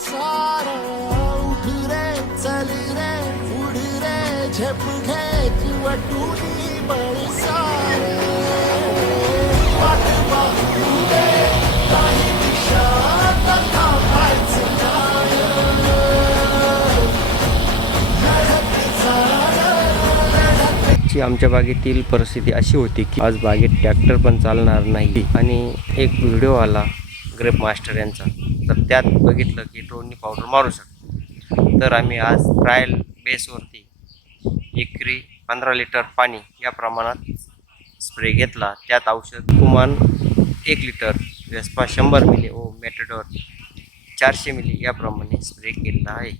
सार उठ रे चल रे उड रे घे सार ची आमच्या बागेतील परिस्थिती अशी होती की आज बागेत ट्रॅक्टर पण चालणार नाही. आणि एक व्हिडिओ आला. ग्रेप मास्टर यांचा. तर त्यात बघितलं की ड्रोननी पावडर मारू शकतो. तर आम्ही आज ट्रायल बेसवरती एकरी पंधरा लिटर पाणी या प्रमाणात स्प्रे घेतला. त्यात औषध कुमान एक लिटर वेस्पा शंभर मिली ओ मेटेडॉर चारशे मिली याप्रमाणे स्प्रे केलेला आहे.